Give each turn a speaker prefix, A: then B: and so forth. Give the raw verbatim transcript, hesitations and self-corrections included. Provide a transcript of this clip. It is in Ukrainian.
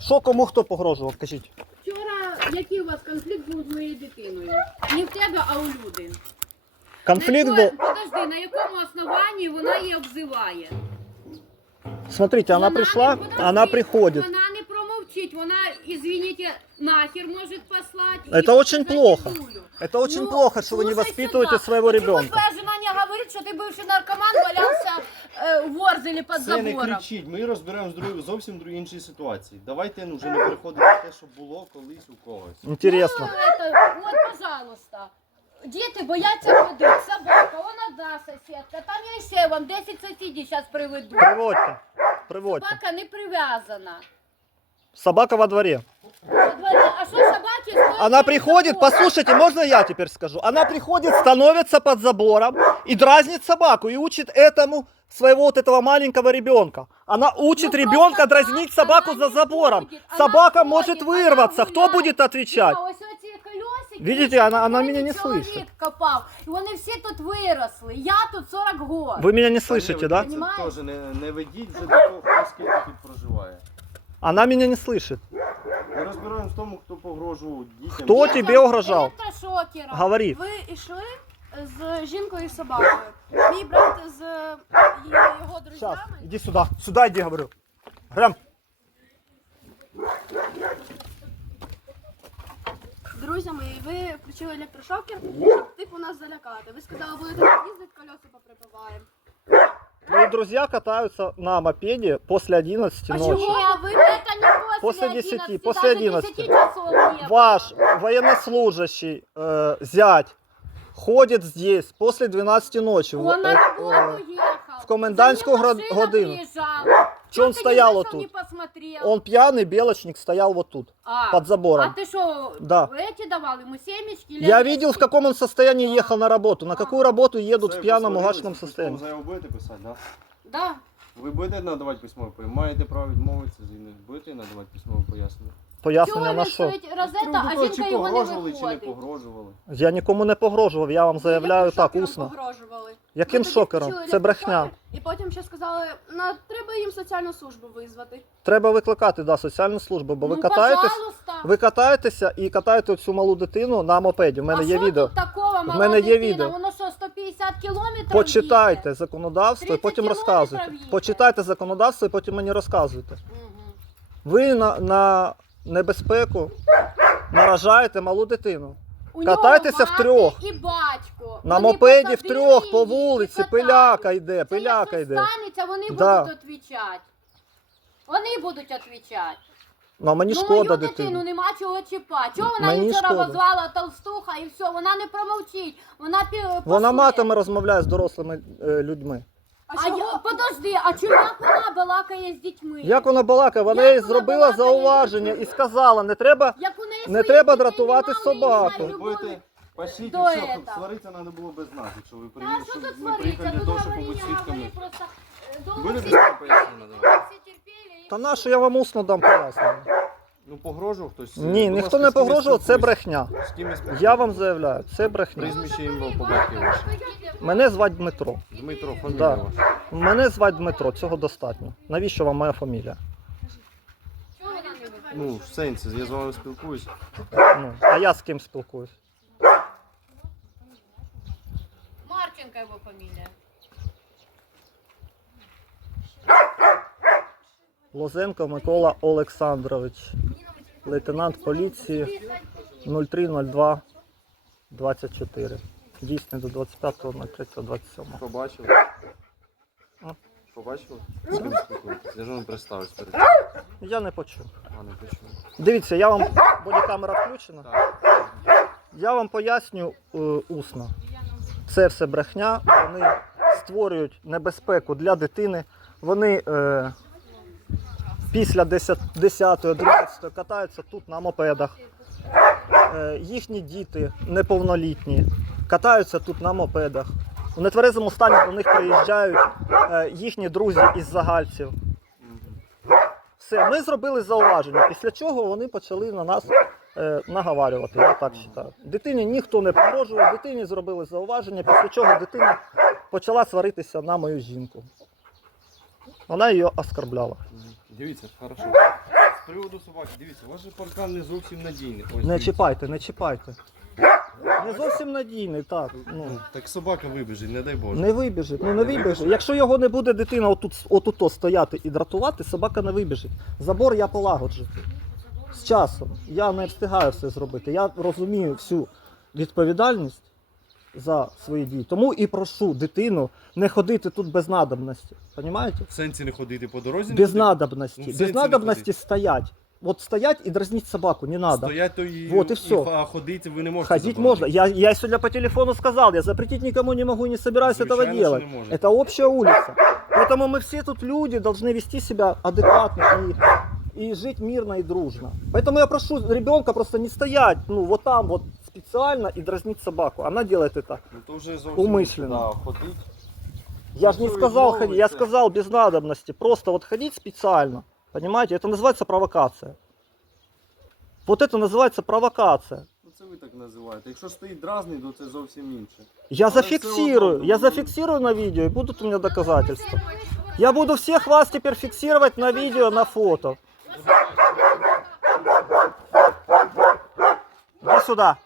A: Що кому хто погрожував, кажіть?
B: Вчора який у вас конфлікт був з моєю дитиною? Не в тебе, а у люди.
A: Конфлікт
B: на
A: був...
B: якому, подожди, на якому основанні вона її обзиває?
A: Смотрите, она
B: Вона
A: пришла,
B: не- подожди,
A: она приходит.
B: Вона не промовчить, вона, извините, нахер може послати.
A: Это
B: і
A: очень
B: сказати
A: плохо.
B: дулю.
A: Это очень
B: Ну,
A: плохо, что вы не
B: слушай
A: воспитываете
B: сюда.
A: своего
B: Почему
A: ребенка.
B: твоя жена не говорит, что ты бывший наркоман валялся э, в Ворзеле под
C: Це не
B: забором?
C: кричіть, ми розберемо з друг- зовсім другі іншій ситуації. Давайте ну, вже не переходимо на те, що було колись у когось.
A: Интересно.
B: Ну, это, вот, пожалуйста. Діти бояться води, собака, вон одна сусідка, там я ще вам десять сусідів зараз приведу.
A: Приводьте, приводьте.
B: Собака не прив'язана.
A: Собака во дворе.
B: Во дворі, а що собаки стоять?
A: Она
B: перед
A: приходит,
B: забором?
A: послушайте, можно я теперь скажу? Она приходит, становится под забором и дразнит собаку, и учит этому своего вот этого маленького ребенка. Она учит
B: Ну,
A: ребенка
B: просто
A: дразнить
B: так,
A: собаку
B: она
A: за
B: не
A: забором.
B: будет, она
A: Собака
B: ходит,
A: может
B: она
A: вырваться. Кто
B: гуляет.
A: будет отвечать?
B: Типа, ось оці колесики,
A: Видите,
B: які
A: она- она
B: сьогодні
A: меня не
B: чоловік
A: слышит.
B: копав. І вони всі тут виросли. Я тут сорок год.
A: Вы меня не слышите, да?
C: Це
B: Понімаєш?
C: теж не, не ведіть вже до того, хто скільки тут проживає.
A: Она меня не слышит.
C: Ми розбираємо в тому, хто погрожував дітям.
A: Хто
B: Дітям
A: тебе угрожав?
B: електрошокером.
A: Говори.
D: Ви йшли з жінкою і собакою. Мій брат з е, його
A: Сейчас,
D: друзями.
A: иди сюда. Сюда иди, говорю. Грам.
D: Друзями, і ви включили електрошокер, щоб типу нас залякати. Ви сказали, будете так їздити, колеса поприбиваємо.
A: Твои друзья катаются на мопеде после одиннадцати
D: А
A: ночи.
D: чего?
B: А вы это не после,
A: После
B: одиннадцати,
A: десяти, после
B: даже
A: одиннадцати.
B: десяти часов не
A: Ваш
B: было.
A: военнослужащий э, зять ходит здесь после двенадцати ночи. в-
B: Он на
A: э,
B: работу
A: э,
B: ехал.
A: в комендантскую
B: За ним
A: гро-
B: машина
A: годину.
B: приезжала.
A: Че он
B: Ты
A: стоял
B: не
A: вот
B: зашел,
A: тут?
B: не посмотрел.
A: Он пьяный, белочник, стоял вот тут,
B: А,
A: под забором.
B: А ты что,
A: Да.
B: эти давал ему семечки? или
A: Я
B: орешки?
A: видел, в каком он состоянии ехал на работу. На какую работу едут
C: Все,
A: в пьяном,
C: посварились,
A: угашенном
C: письмову
A: состоянии.
C: заяву будете писати, да?
B: Да.
C: Ви будете надавати письмове пояснення? Маєте право відмовитися з них. Будете надавати письмове пояснення?
A: Пояснення
B: Чого
A: на
B: він
A: що?
B: стоїть розета,
C: З
B: а
C: приводу того,
B: жінка
C: чи
B: його не
C: погрожували, чи не
B: виходить?
C: погрожували.
A: Я нікому не погрожував, я вам заявляю так,
D: Електрошокером
A: усно.
D: погрожували.
A: Яким
D: Ви тоді
A: шокером?
D: включили
A: Це брехня.
D: електрошокер, І потім ще сказали, на треба їм соціальну службу визвати.
A: Треба викликати да, соціальну службу, бо ви
B: Ну,
A: катаєтесь,
B: пожалуйста.
A: ви катаєтеся і катаєте цю малу дитину на мопеді. У мене
B: а
A: є
B: що
A: відео.
B: тут такого,
A: В
B: мала
A: мене є
B: дитина?
A: відео.
B: Воно що, сто п'ятдесят кілометрів
A: Почитайте
B: їде?
A: законодавство і
B: тридцять
A: потім
B: кілометрів
A: розказуйте.
B: їде.
A: Почитайте законодавство і потім мені розказуйте.
B: Мгм.
A: Ви на, на небезпеку наражаєте малу дитину.
B: У
A: Катайтеся
B: нього
A: втрьох.
B: мати і батько.
A: На
B: Вони
A: мопеді
B: посадили
A: втрьох по
B: її і
A: вулиці,
B: катаються.
A: пиляка йде,
B: Це
A: пиляка
B: якщо
A: йде.
B: станеться, вони
A: Да.
B: будуть відповідати. Вони будуть відповідати.
A: Ну, а мені
B: Ну,
A: шкода
B: мою
A: дитину.
B: дитину нема чого чіпати. Чого вона
A: Мені
B: її вчора
A: шкода.
B: обозвала толстуха і все, вона не промовчить. Вона пі-
A: Вона
B: пасує.
A: матами розмовляє з дорослими е, людьми.
B: А, я, подожди, а чому як вона балакає з дітьми?
A: Як вона балакає? Вона
B: Як
A: їй
B: вона
A: зробила
B: балакає з
A: зауваження
B: дітьми?
A: і сказала, не треба.
B: Як у неї
A: Не
B: своїх
A: треба
B: дітей
A: дратувати
B: нема,
A: собаку.
B: у неї
C: Ви
B: немає
C: будете
B: любові.
C: пошліть і
B: До
C: все,
B: этого.
C: сваритися треба було без нас, якщо ви
B: Та
C: приїдете,
B: що
C: щоб
B: тут
C: ми приїхали
B: свариться?
C: для
B: Тут
C: того, щоб
B: говори,
C: побути
B: говори,
C: свідками.
B: просто е, довго
C: Будете
B: всі-
C: письмове пояснення надавати?
B: всі терпіли і
A: Та
B: все.
A: на що я вам усно дам пояснення?
C: Ну погрожував хтось?
A: Ні,
C: Будь
A: ніхто
C: ласка,
A: не
C: з ким я
A: погрожував, це
C: спілкуюсь?
A: брехня.
C: З ким я спілкуюсь?
A: Я вам заявляю, це брехня.
C: Прізвище ім'я по батькові ваше.
A: Мене звати Дмитро.
C: Дмитро, фамілія
A: Да.
C: ваша.
A: Мене звати Дмитро, цього достатньо. Навіщо вам моя фамілія?
B: Чого вона не виходить?
C: Ну, в сенсі, я з вами спілкуюсь.
A: Ну, а я з ким спілкуюсь?
B: Марченко його фамілія.
A: Лозенко Микола Олександрович, лейтенант поліції нуль три нуль два двадцять чотири. Дійсний до двадцять п'ятого третього двадцять сьомого.
C: Побачили?
A: А?
C: Побачили? З ким спілкуєтесь? Я ж вам представився перед тим.
A: Я не почув.
C: А, не почув.
A: Дивіться, я вам бодікамера включена.
C: Так.
A: Я вам поясню е, усно. Це все брехня. Вони створюють небезпеку для дитини. Вони е, після десятої одинадцятої катаються тут на мопедах. Е, їхні діти неповнолітні катаються тут на мопедах. У нетверезому стані до них приїжджають е, їхні друзі із загальців. Все, ми зробили зауваження, після чого вони почали на нас е, наговарювати, я так вважаю. Дитині ніхто не погрожував, дитині зробили зауваження, після чого дитина почала сваритися на мою жінку. Вона її оскорбляла.
C: Дивіться, хорошо. З приводу собаки, дивіться, ваш же паркан не зовсім надійний. Ось,
A: Не
C: дивіться.
A: чіпайте, не чіпайте. Не зовсім надійний, так. Ну.
C: Так собака вибіжить, не дай Боже.
A: Не вибіжить, ну не вибіжить. Якщо його не буде дитина отут, отут стояти і дратувати, собака не вибіжить. Забор я полагоджу. З часом. Я не встигаю все зробити. Я розумію всю відповідальність за свої дії. Тому і прошу дитину не ходити тут без надобності. Понімаєте?
C: В сенсі не ходити по дорозі? не
A: Без
C: ходити?
A: надобності.
C: Ну, в
A: Без
C: сенсі не
A: надобності
C: ходити.
A: стоять. От стоять і дразнить собаку, не надо.
C: Стоять то і,
A: Вот і все.
C: а ходити ви не можете.
A: Ходить
C: заборонити.
A: можно. Я, я сегодня по телефону сказал, я запретить никому не могу, не собираюсь этого
C: Звичайно,
A: делать.
C: что не можете.
A: Это общая улица. Поэтому мы все тут люди должны вести себя адекватно и, и жить мирно и дружно. Поэтому я прошу ребенка просто не стоять, ну вот там вот специально и дразнить собаку. Она делает это.
C: Ну, то вже зовсім
A: Умишленно.
C: Да, ходить.
A: Я же не
C: Ну,
A: сказал
C: и
A: ходить, я
C: новости.
A: сказал без надобности. Просто вот ходить специально. Понимаете, это называется провокация. Вот это называется провокация.
C: Ну це ви так називаєте. Якщо стоїть дразний, то це зовсім інше.
A: Я
C: Але все
A: зафиксирую,
C: одно,
A: я
C: ну,
A: зафиксирую на видео, и будут у меня доказательства. Я буду всех вас теперь фиксировать на видео, на фото. Иди сюда.